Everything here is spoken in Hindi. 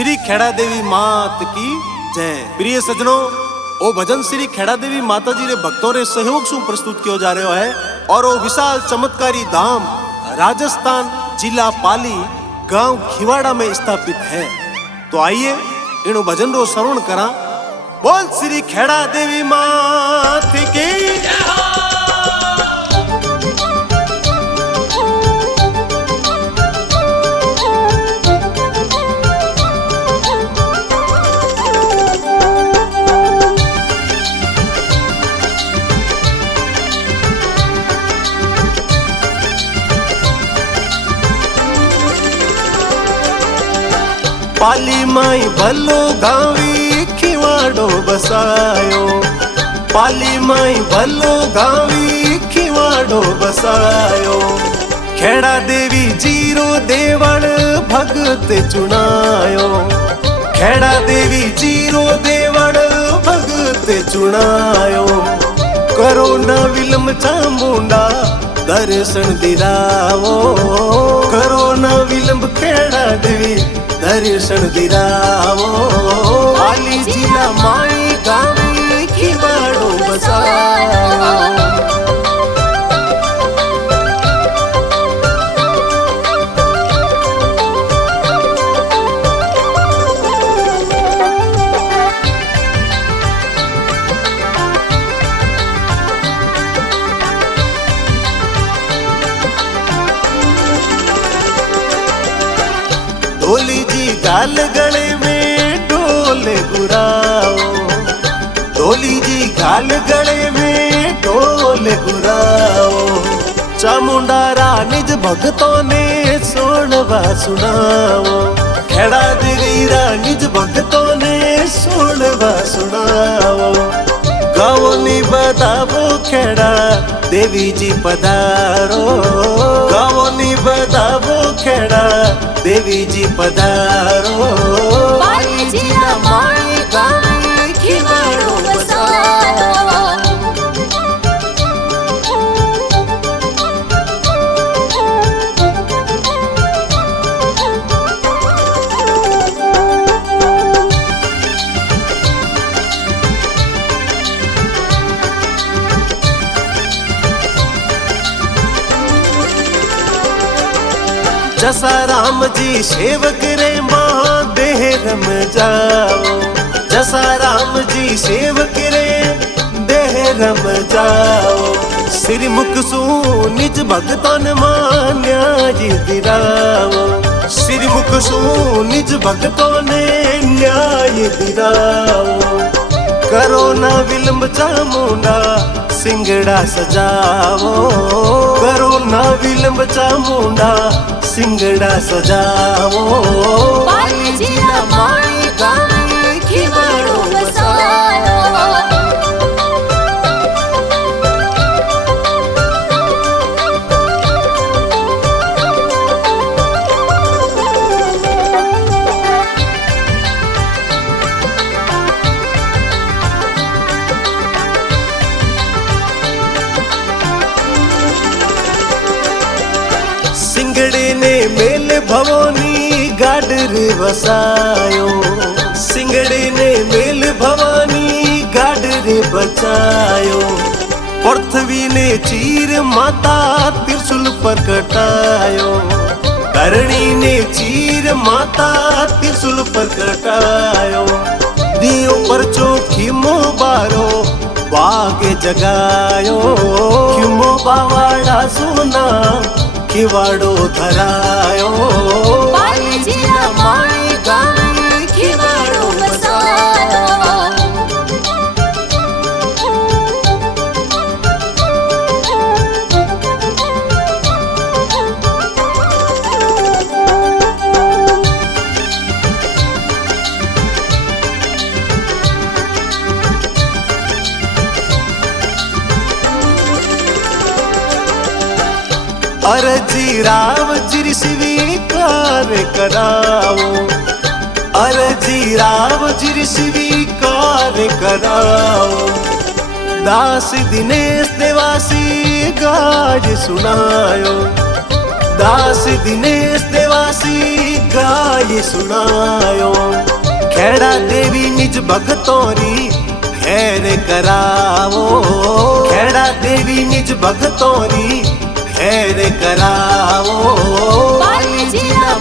श्री खेड़ा देवी मात की जय। प्रिय सज्जनों, ओ भजन श्री खेड़ा देवी माता जी रे भक्तों रे सहयोग से प्रस्तुत किया जा रहा है और वो विशाल चमत्कारी धाम राजस्थान जिला पाली गांव खिवाड़ा में स्थापित है। तो आइए इन भजन रो श्रवण करा। बोल श्री खेड़ा देवी मात की पाली माई भलो गावी खिवाड़ो बसायो, पाली माई भलो गावी खिवाड़ो बसायो। खेड़ा देवी जीरो देवल भगत चुनायो, खेड़ा देवी जीरो देवल भगत चुनायो। करो न विलंब चामुंडा दर्शन दिलावो, करो न विलंब खेड़ा देवी दर्शन दिलावो। पाली जिला माई गावी खिवाड़ो बसायो। ढोली जी गाल गले में ढोल गुराओ, ढोली जी गाल गले में ढोल गुराओ। चामुंडारा निज भक्तों ने सोनवा सुनाओ, खेड़ा देवीरा निज भक्तों ने सोनवा सुनाओ। गाओ नी बतावो खेड़ा देवी जी पधारो, गाओ नी बतावो खेड़ा देवी जी पधारो। पाली जिला माई गावी खिवाड़ो बसायो। जसा राम जी सेवक रे महादेह रम जाओ, जसा राम जी सेवक रे देह रम जाओ। श्री मुख सु निज भगतन मान्या जी दिराओ, श्री मुख सु निज भगतों ने न्याय दिराओ। करो न विलंब चामुंडा सिंगड़ा सजाओ, करो न विलंब चामुंडा सिंगड़ा सजाओ। पाली जिला माई गावी खिवाड़ो बसायो। सिंगड़े ने मेल भवानी गाडर बसायो, सिंगड़े ने मेल भवानी गाडर बचायो। पृथ्वी ने चीर माता त्रिशूल प्रकटायो, धरणी ने चीर माता त्रिशूल प्रकटायो। दियो पर चोखिमो बारो बाग जगायो, खिमो बावाड़ा सोना खिवाड़ो धरायो। पाली जिला माई गावी खिवाड़ो बसायो। अर्जी राव जी स्वीकार कराओ, अर्जी राव जी स्वीकार कराओ। दास दिनेश देवासी गाज सुनायो, दास दिनेश देवासी गाय सुनायो। ખેડા દેવી નિજ ભક્તોરી ખેર કરાવો, ખેડા દેવી નિજ ભક્તોરી ખેર કરાવો. પાલજીના